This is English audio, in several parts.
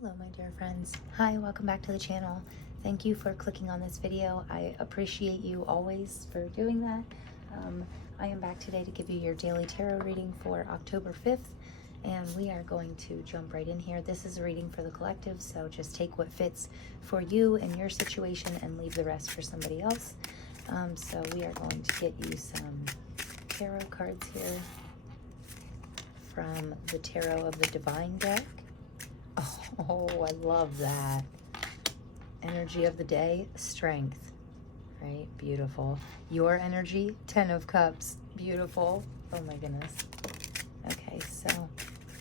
Hello my dear friends. Hi, welcome back to the channel. Thank you for clicking on this video. I appreciate you always for doing that. I am back today to give you your daily tarot reading for October 5th, and we are going to jump right in here. This is a reading for the collective, so just take what fits for you and your situation and leave the rest for somebody else. So we are going to get you some tarot cards here from the Tarot of the Divine deck. Oh, I love that. Energy of the day, strength, right? Beautiful. Your energy, 10 of Cups, beautiful. Oh my goodness. Okay, so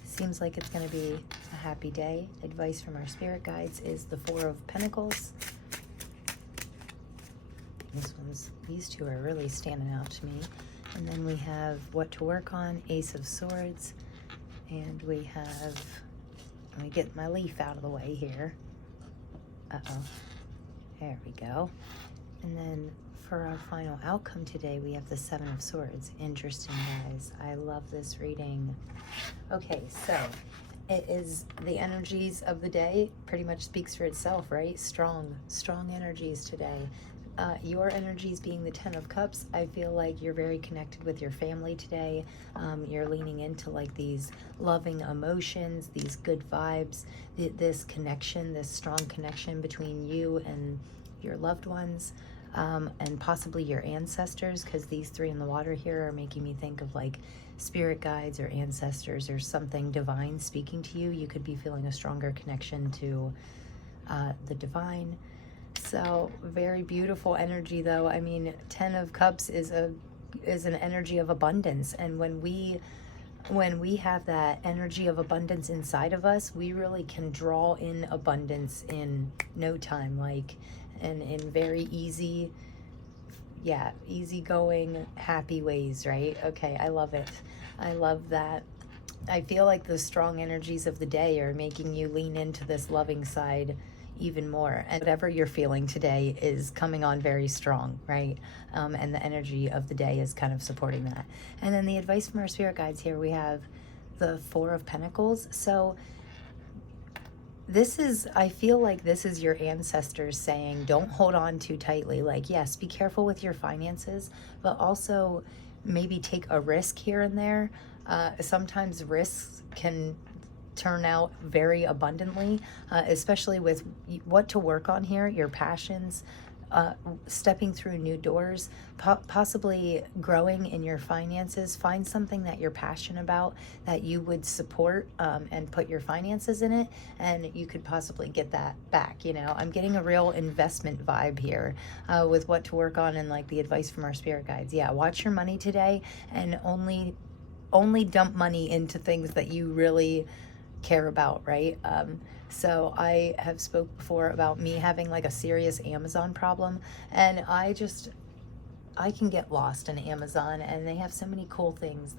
seems like it's going to be a happy day. Advice from our spirit guides is the 4 of Pentacles. These two are really standing out to me. And then we have what to work on, Ace of Swords, and we have, let me get my leaf out of the way here. Uh-oh. There we go. And then for our final outcome today, we have the 7 of Swords. Interesting, guys. I love this reading. Okay, so it is the energies of the day. Pretty much speaks for itself, right? Strong energies today. Your energies being the 10 of Cups, I feel like you're very connected with your family today. You're leaning into like these loving emotions, these good vibes, this connection, this strong connection between you and your loved ones, and possibly your ancestors, because these 3 in the water here are making me think of like spirit guides or ancestors or something divine speaking to you. You could be feeling a stronger connection to the divine. So very beautiful energy though. I mean, 10 of Cups is an energy of abundance, and when we have that energy of abundance inside of us, we really can draw in abundance in no time, like, and in very easygoing, happy ways, right? Okay, I love it. I love that. I feel like the strong energies of the day are making you lean into this loving side even more, and whatever you're feeling today is coming on very strong, right? And the energy of the day is kind of supporting that. And then the advice from our spirit guides here, we have the 4 of Pentacles. So this is, I feel like this is your ancestors saying, don't hold on too tightly. Like, yes, be careful with your finances, but also maybe take a risk here and there. Sometimes risks can turn out very abundantly, especially with what to work on here, your passions, stepping through new doors, possibly growing in your finances. Find something that you're passionate about that you would support, and put your finances in it, and you could possibly get that back. You know, I'm getting a real investment vibe here with what to work on and like the advice from our spirit guides. Yeah, watch your money today and only dump money into things that you really care about, right? So I have spoke before about me having like a serious Amazon problem, and I can get lost in Amazon, and they have so many cool things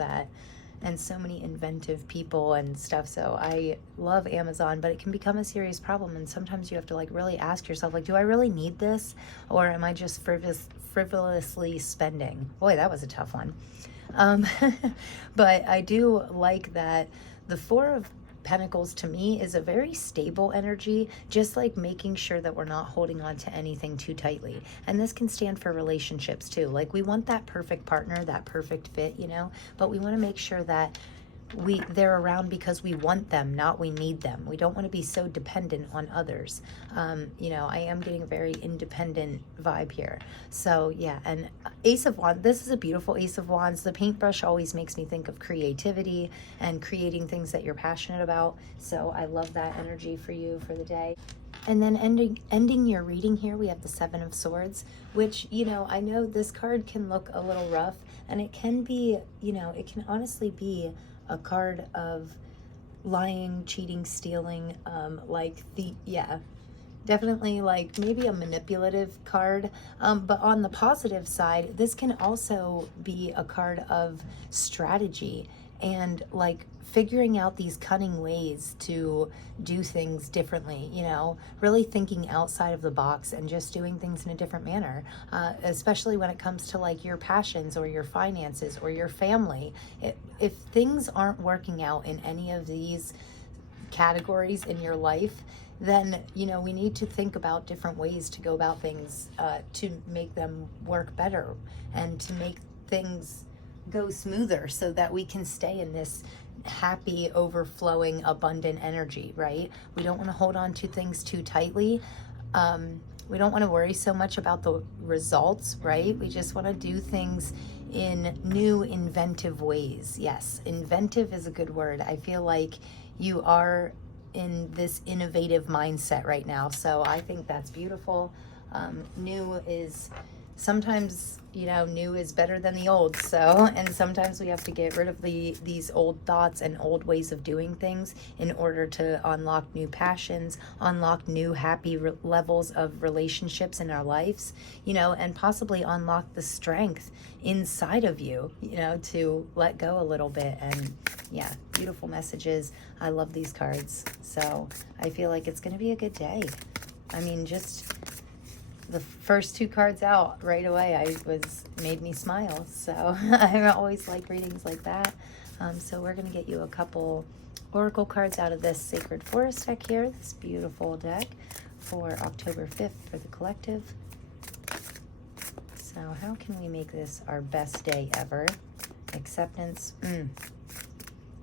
and so many inventive people and stuff. So I love Amazon, but it can become a serious problem, and sometimes you have to like really ask yourself, like, do I really need this, or am I just frivolously spending? Boy, that was a tough one. But I do like that the 4 of Pentacles to me is a very stable energy, just like making sure that we're not holding on to anything too tightly. And this can stand for relationships too. Like, we want that perfect partner, that perfect fit, you know, but we want to make sure that they're around because we want them, not we need them. We don't want to be so dependent on others. You know, I am getting a very independent vibe here. So yeah, and Ace of Wands, this is a beautiful Ace of Wands. The paintbrush always makes me think of creativity and creating things that you're passionate about. So I love that energy for you for the day. And then ending your reading here, we have the 7 of Swords, which, you know, I know this card can look a little rough, and it can be, you know, it can honestly be a card of lying, cheating, stealing, definitely like maybe a manipulative card. But on the positive side, this can also be a card of strategy and like figuring out these cunning ways to do things differently, you know, really thinking outside of the box and just doing things in a different manner, especially when it comes to like your passions or your finances or your family. If things aren't working out in any of these categories in your life, then, you know, we need to think about different ways to go about things to make them work better and to make things go smoother so that we can stay in this happy, overflowing, abundant energy, right? We don't want to hold on to things too tightly. We don't want to worry so much about the results, right? We just want to do things in new, inventive ways. Yes, inventive is a good word. I feel like you are in this innovative mindset right now. So I think that's beautiful. New is sometimes, you know, new is better than the old. So, and sometimes we have to get rid of these old thoughts and old ways of doing things in order to unlock new passions, unlock new happy levels of relationships in our lives, you know, and possibly unlock the strength inside of you, you know, to let go a little bit. And yeah, beautiful messages. I love these cards. So I feel like it's going to be a good day. I mean, just the first two cards out right away, made me smile. So I always like readings like that. So we're going to get you a couple oracle cards out of this Sacred Forest deck here, this beautiful deck for October 5th for the collective. So how can we make this our best day ever? Acceptance.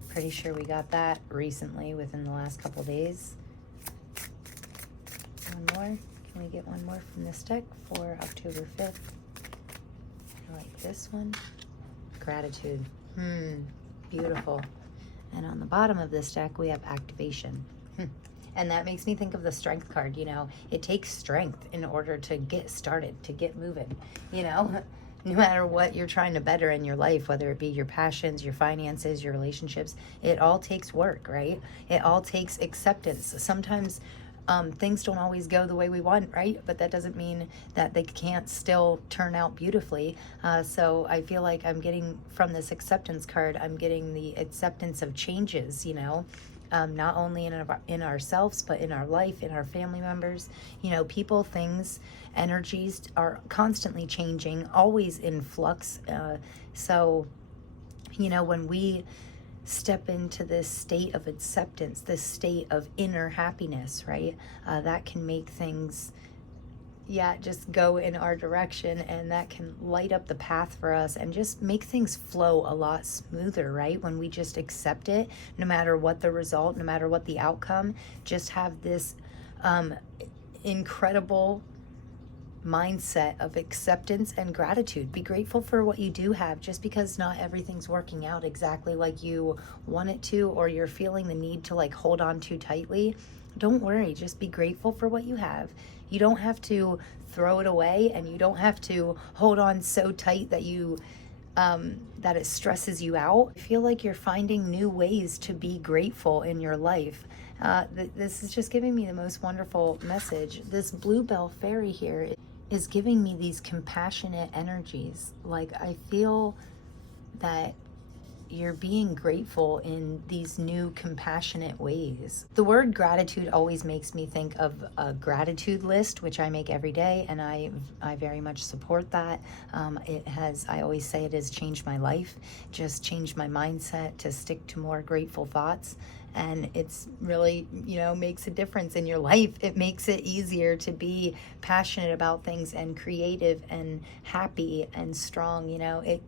Pretty sure we got that recently within the last couple days. One more. Can we get one more from this deck for October 5th? I like this one. Gratitude. Beautiful. And on the bottom of this deck, we have activation. And that makes me think of the strength card. You know, it takes strength in order to get started, to get moving. You know, no matter what you're trying to better in your life, whether it be your passions, your finances, your relationships, it all takes work, right? It all takes acceptance. Sometimes things don't always go the way we want, right? But that doesn't mean that they can't still turn out beautifully. So I feel like I'm getting from this acceptance card, I'm getting the acceptance of changes, you know, not only in ourselves, but in our life, in our family members, you know, people, things, energies are constantly changing, always in flux. So, you know, when we step into this state of acceptance, this state of inner happiness, right? That can make things, just go in our direction, and that can light up the path for us and just make things flow a lot smoother, right? When we just accept it, no matter what the result, no matter what the outcome, just have this incredible mindset of acceptance and gratitude. Be grateful for what you do have. Just because not everything's working out exactly like you want it to, or you're feeling the need to like hold on too tightly, don't worry. Just be grateful for what you have. You don't have to throw it away, and you don't have to hold on so tight that you that it stresses you out. I feel like you're finding new ways to be grateful in your life. This is just giving me the most wonderful message. This bluebell fairy here is giving me these compassionate energies. Like, I feel that you're being grateful in these new compassionate ways. The word gratitude always makes me think of a gratitude list, which I make every day, and I very much support that. I always say it has changed my life, just changed my mindset to stick to more grateful thoughts. And it's really, you know, makes a difference in your life. It makes it easier to be passionate about things and creative and happy and strong. You know,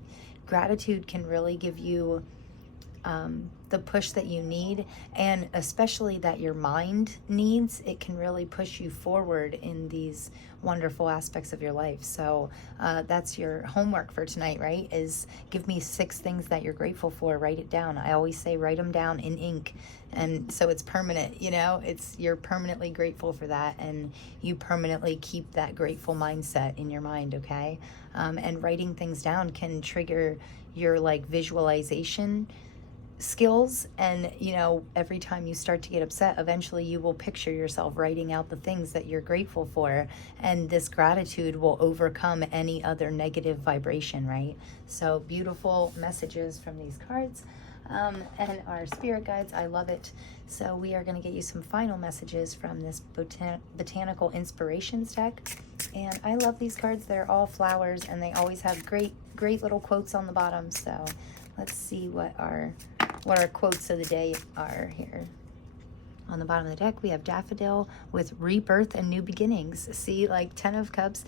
gratitude can really give you the push that you need, and especially that your mind needs. It can really push you forward in these wonderful aspects of your life. So that's your homework for tonight, right? Is give me 6 things that you're grateful for. Write it down. I always say write them down in ink, and so it's permanent. You know, you're permanently grateful for that, and you permanently keep that grateful mindset in your mind. Okay, and writing things down can trigger your like visualization skills, and you know, every time you start to get upset, eventually you will picture yourself writing out the things that you're grateful for, and this gratitude will overcome any other negative vibration, right? So beautiful messages from these cards, and our spirit guides. I love it. So we are going to get you some final messages from this botanical inspirations deck, and I love these cards. They're all flowers, and they always have great little quotes on the bottom. So let's see what our quotes of the day are here. On the bottom of the deck, we have Daffodil with rebirth and new beginnings. See, like 10 of Cups.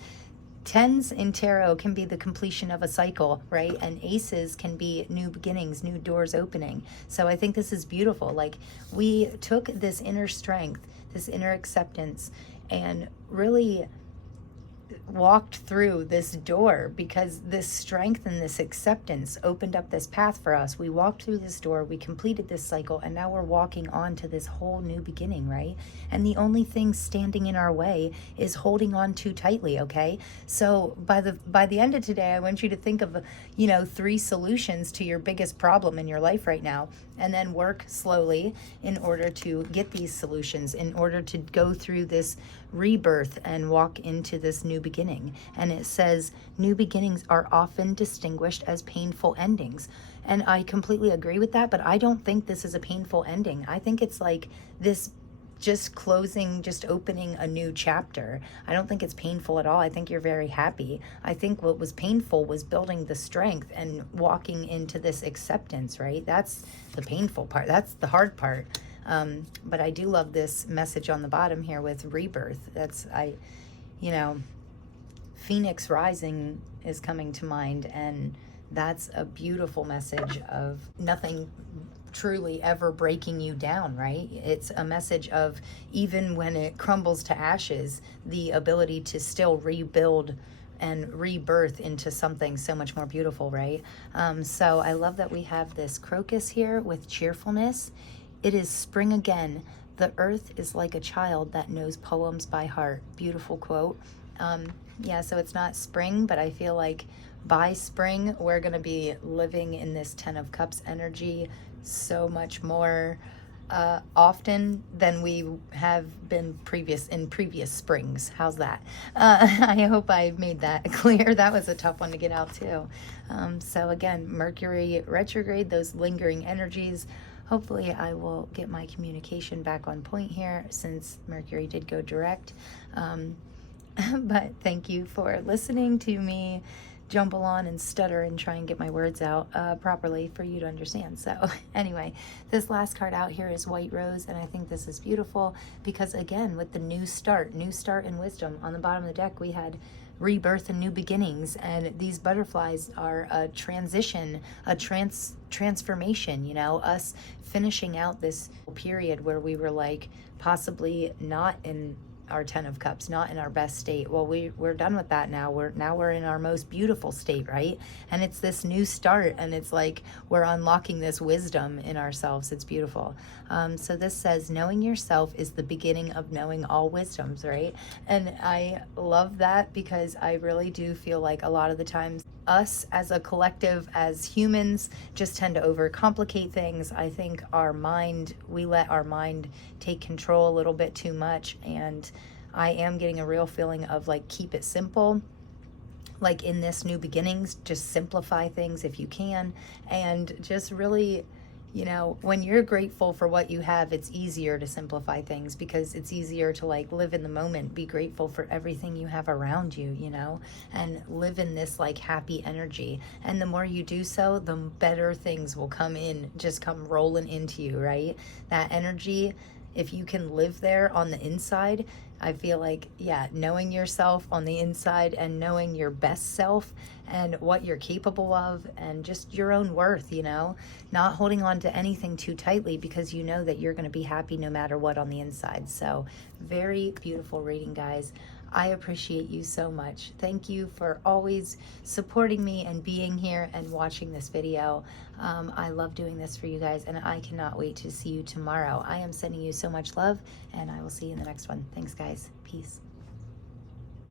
Tens in tarot can be the completion of a cycle, right? And aces can be new beginnings, new doors opening. So I think this is beautiful. Like, we took this inner strength, this inner acceptance, and really walked through this door, because this strength and this acceptance opened up this path for us. We walked through this door, we completed this cycle, and now we're walking on to this whole new beginning, right? And the only thing standing in our way is holding on too tightly, okay? So by the end of today, I want you to think of, 3 solutions to your biggest problem in your life right now, and then work slowly in order to get these solutions, in order to go through this rebirth and walk into this new beginning. And it says new beginnings are often distinguished as painful endings. And I completely agree with that, but I don't think this is a painful ending. I think it's like this just closing, just opening a new chapter. I don't think it's painful at all. I think you're very happy. I think what was painful was building the strength and walking into this acceptance, right? That's the painful part. That's the hard part. But I do love this message on the bottom here with rebirth. Phoenix rising is coming to mind, and that's a beautiful message of nothing truly ever breaking you down, right? It's a message of, even when it crumbles to ashes, the ability to still rebuild and rebirth into something so much more beautiful, right? So I love that we have this crocus here with cheerfulness. It is spring again. The earth is like a child that knows poems by heart. Beautiful quote. So it's not spring, but I feel like by spring, we're going to be living in this 10 of Cups energy so much more often than we have been in previous springs. How's that? I hope I made that clear. That was a tough one to get out too. So again, Mercury retrograde, those lingering energies. Hopefully I will get my communication back on point here, since Mercury did go direct. But thank you for listening to me jumble on and stutter and try and get my words out properly for you to understand. So anyway, this last card out here is White Rose, and I think this is beautiful because, again, with the new start and wisdom. On the bottom of the deck, we had rebirth and new beginnings, and these butterflies are a transition, a transformation, us finishing out this period where we were like possibly not in our 10 of Cups, not in our best state. Well, we're done with that now. We're in our most beautiful state, right? And it's this new start, and it's like we're unlocking this wisdom in ourselves. It's beautiful. So this says, knowing yourself is the beginning of knowing all wisdoms, right? And I love that, because I really do feel like a lot of the times us as a collective, as humans, just tend to overcomplicate things. I think we let our mind take control a little bit too much, and I am getting a real feeling of like, keep it simple. Like in this new beginnings, just simplify things if you can, and just really, when you're grateful for what you have, it's easier to simplify things, because it's easier to like live in the moment, be grateful for everything you have around you, and live in this like happy energy. And the more you do so, the better things will come rolling into you, right? That energy, if you can live there on the inside, I feel like, knowing yourself on the inside and knowing your best self and what you're capable of and just your own worth, not holding on to anything too tightly, because you know that you're going to be happy no matter what on the inside. So very beautiful reading, guys. I appreciate you so much. Thank you for always supporting me and being here and watching this video. I love doing this for you guys, and I cannot wait to see you tomorrow. I am sending you so much love, and I will see you in the next one. Thanks, guys. Peace.